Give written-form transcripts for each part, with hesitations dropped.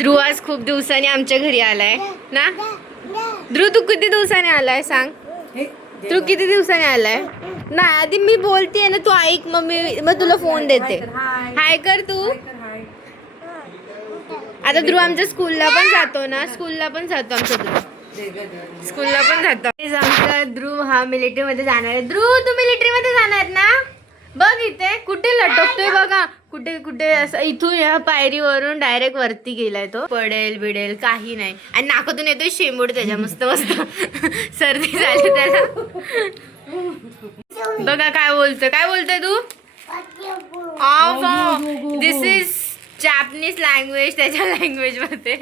ध्रुव आज खूप दिवसांनी आमच्या घरी आलाय ना. ध्रुव तू किती दिवसांनी आलाय सांग. तू किती दिवसांनी आलाय. नाही आधी मी बोलतेय ना, तू ऐक. मग तुला फोन देते. हाय कर तू. आता ध्रुव आमच्या स्कूलला पण जातो ना. स्कूलला पण जातो आमचा ध्रुव. स्कूलला पण जातो. आमचा ध्रुव हा मिलिटरी मध्ये जाणार आहे. ध्रुव तू मिलिटरी मध्ये जाणार ना. बघ इथे कुठे लटकतोय बघा. कुठे कुठे असं इथून या पायरीवरून डायरेक्ट वरती गेलाय तो. पडेल बिडेल काही नाही. आणि नाकातून येतोय शेंबूड त्याच्या. मस्त मस्त सर्दी झाली त्याला. बघा काय बोलतोय तू. दिस इज जॅपनीज लँग्वेज. त्याच्या लँग्वेज मध्ये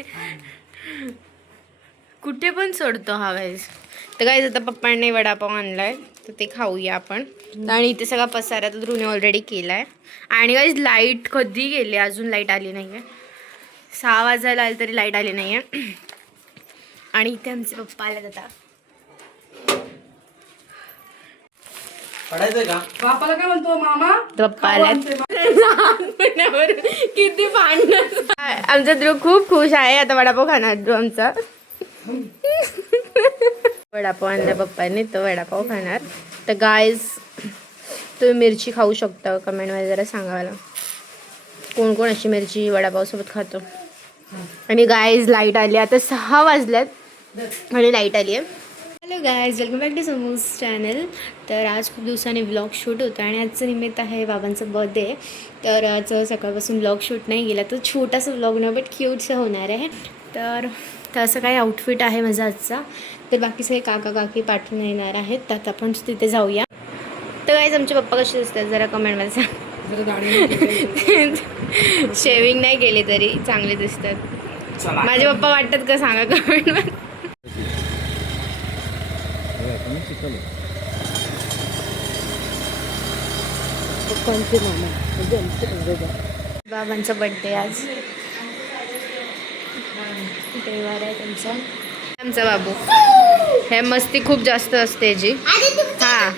कुठे पण सोडतो हा गाईज. तर गाईज आता पप्पांनी वडापाव आणलाय तर ते खाऊया आपण. आणि इथे सगळा पसारा तर ध्रुवने ऑलरेडी केलाय. आणि गाईज लाईट कधी गेली, अजून लाईट आली नाहीये. 6 वाजायला आली तरी लाईट आली नाहीये. आणि इथे आमचे पप्पा आले आता. बापाला काय म्हणतो मामा. पप्पा आल्यात. किती भांडण. आमचा ध्रुव खूप खुश आहे. आता वडापाव खाणार ध्रुव आमचा. वडापाव आणला पप्पांनी, तो वडापाव खाणार. तर गाईज तुम्ही मिरची खाऊ शकता. कमेंटमध्ये जरा सांगा मला कोण कोण अशी मिरची वडापाव सोबत खातो. आणि गाईज लाईट आली. आता 6 वाजल्यात आणि लाईट आली आहे. Hello guys, welcome back to समूस चॅनल. तर आज खूप दिवसांनी व्लॉग शूट होतं आणि आजचं निमित्त आहे बाबांचं बर्थडे. तर आज सकाळपासून व्लॉग शूट नाही गेला. तर छोटासा व्लॉग ना बट क्यूटसा होणार आहे. तर असं काही आउटफिट आहे माझा आजचा. तर बाकी सगळे काका काकी पाठवून येणार आहेत. तर आपण तिथे जाऊया. तर गाईज आमचे पप्पा कसे दिसतात जरा कमेंटमध्ये सांग. शेविंग नाही केली तरी चांगले दिसतात. माझे पप्पा वाटतात का सांगा कमेंटमध्ये. बाबांचा बर्थडे आज रविवार आहे त्यांचा. आमचा बाबू हे मस्ती खूप जास्त असते जी. हा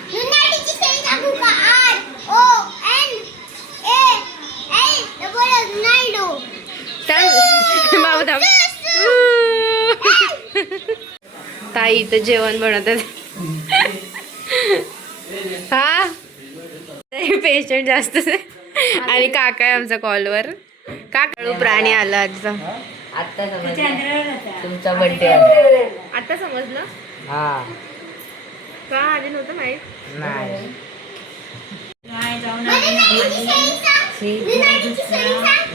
बाबू थांब. ताई इथं जेवण बनवतात. हा पेशंट जास्त. आणि काका आहे आमचा कॉलवर. काका प्राणी आला आजचा. आता समजलं तुमचा बर्थडे. आता समजलं. हा का आधी नव्हतं माहित. नाही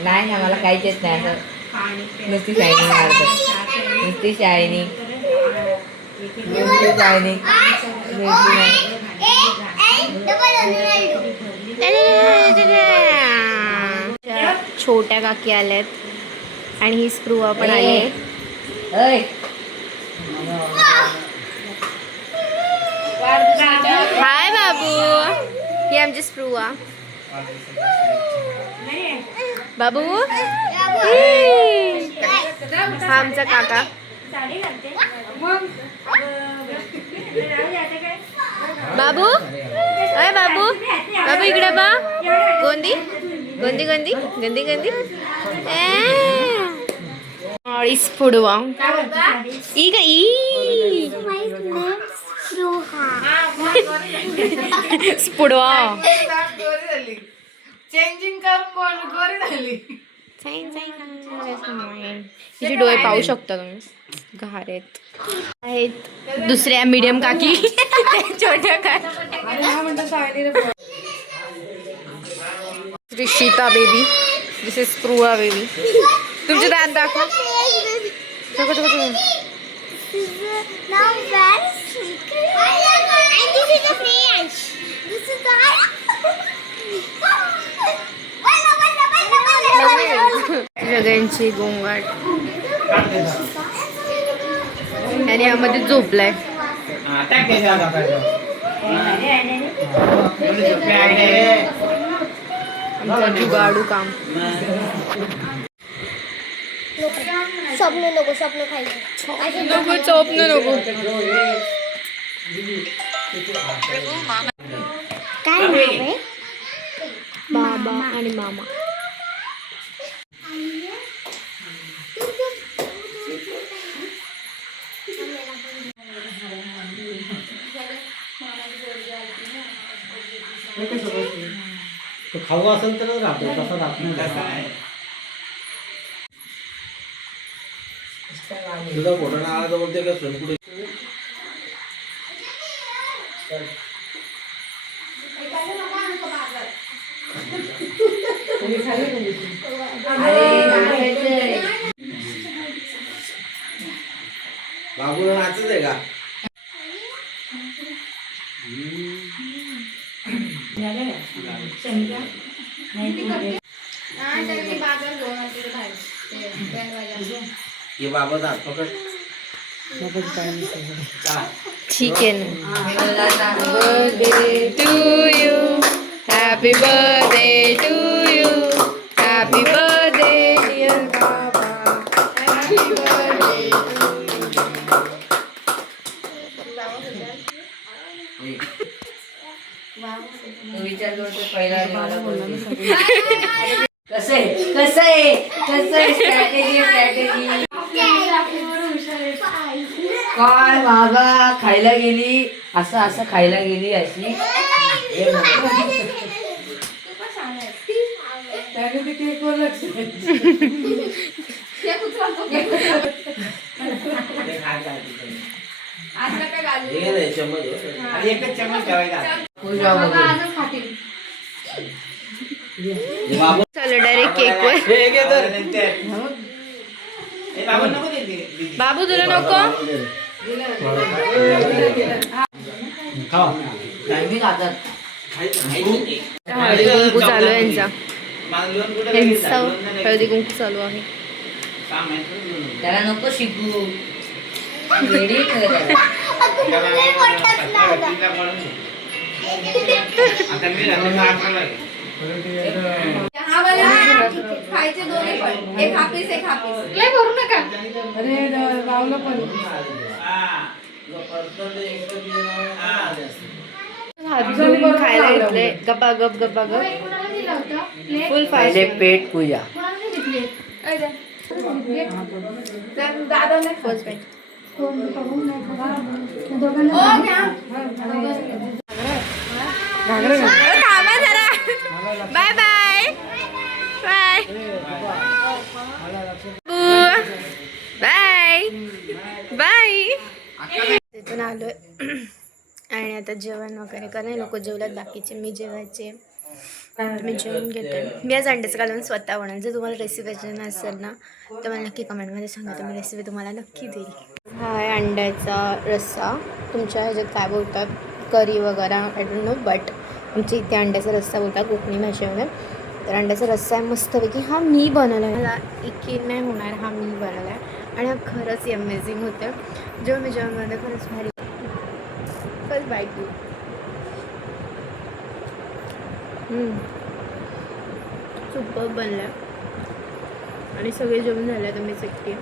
नाही ना, मला काहीच येत नाही. असं नुसती शायनिंग मारतात. नुसती शायनिंग छोट्या काकी आल्यात. आणि ही स्प्रुवा पण आली. हाय बाबू. ही आमची स्प्रुवा. बाबू हा आमचा काका. बाबू अय बाबू. बाबू इकडे बा. गोंदी गोंदी गोंदी गंदी गंदी. स्पुडवा स्पुडवा. तिचे डोळे पाहू शकता तुम्ही. घारेत आहेत दुसऱ्या मीडियम काकी. छोट्या काकी. ऋषिता बेबी. दिस इज स्प्रुवा बेबी. तुमचे दात दाखवा. सगळ्यांची गोंगाट. आणि यामध्ये झोपलाय. आमचा जुगाडू काम. स्वप्न नको. स्वप्न खायचं नको. स्वप्न नको. काय नाव आहे. बाबा आणि मामा. तो खाऊ असेल तरच राहतो, तसा राहत नाही. तुझा फोटो ना आला तर बोलते का सण कुठे बाबूला नाचत आहे का? ये बाबा हात पकड. ठीक आहे ना. Birthday to you, happy birthday to you, happy birthday dear बाबा, हॅपी बर्थडे तो विचार करतो पहिला आणि मला बोलतो. कसं आहे स्ट्रॅटेजी काय बाबा खायला गेली असं खायला गेली अशी. त्याने ते केकवर लक्ष हे नाही चम्मच आणि एकच चम्मच ठेवायचा. हे बाबू चलो डायरेक्ट केकवर. हे घे तर. हे बाबू नको दे. बाबू तुला नको. खावा. टायमिंग आता हळदी कुंकू चालू आहे यांचा. हळदी कुंकू चालू आहे. त्याला नको शिकू. रेडी खायचे दोन्ही पण. एक हापीस एक हापीस. लय भरू नका. अरे लावलं पण हात धुवून खायला घेतले. गप्पा गप फुल पहिले पेट पूजा. दादा फर्स्ट बाईट. थांबा जरा. Bye bye bye bye bye. तिथून आलोय आणि आता जेवण वगैरे करायला नको. जेवल्यात बाकीचे, मी जेवायचे. मी जेवून घेते. मी आज अंड्याचं कालवण स्वतः बनवेन. जर तुम्हाला रेसिपी पाहिजे असेल ना तर मला नक्की कमेंटमध्ये सांगा, तर मी रेसिपी तुम्हाला नक्की देईल. हा आहे अंड्याचा रस्सा. तुमच्या ह्याच्यात काय बोलतात, करी वगैरे आय डोंट नो, बट आमच्या इथे अंड्याचा रस्सा बोलतात कोकणी भाषेमध्ये. तर अंड्याचा रस्सा आहे मस्तपैकी. हा मी बनवला आहे, मला इतकी नाही होणार. हा मी बनवला आहे आणि हा खरंच अमेझिंग होतं. जेव्हा मी जेवण बनवलं खरंच भारी. फर्स्ट बाईट घेऊ. सुपर बनलं आणि सगळे जेवण झालं तर मीच एकटी.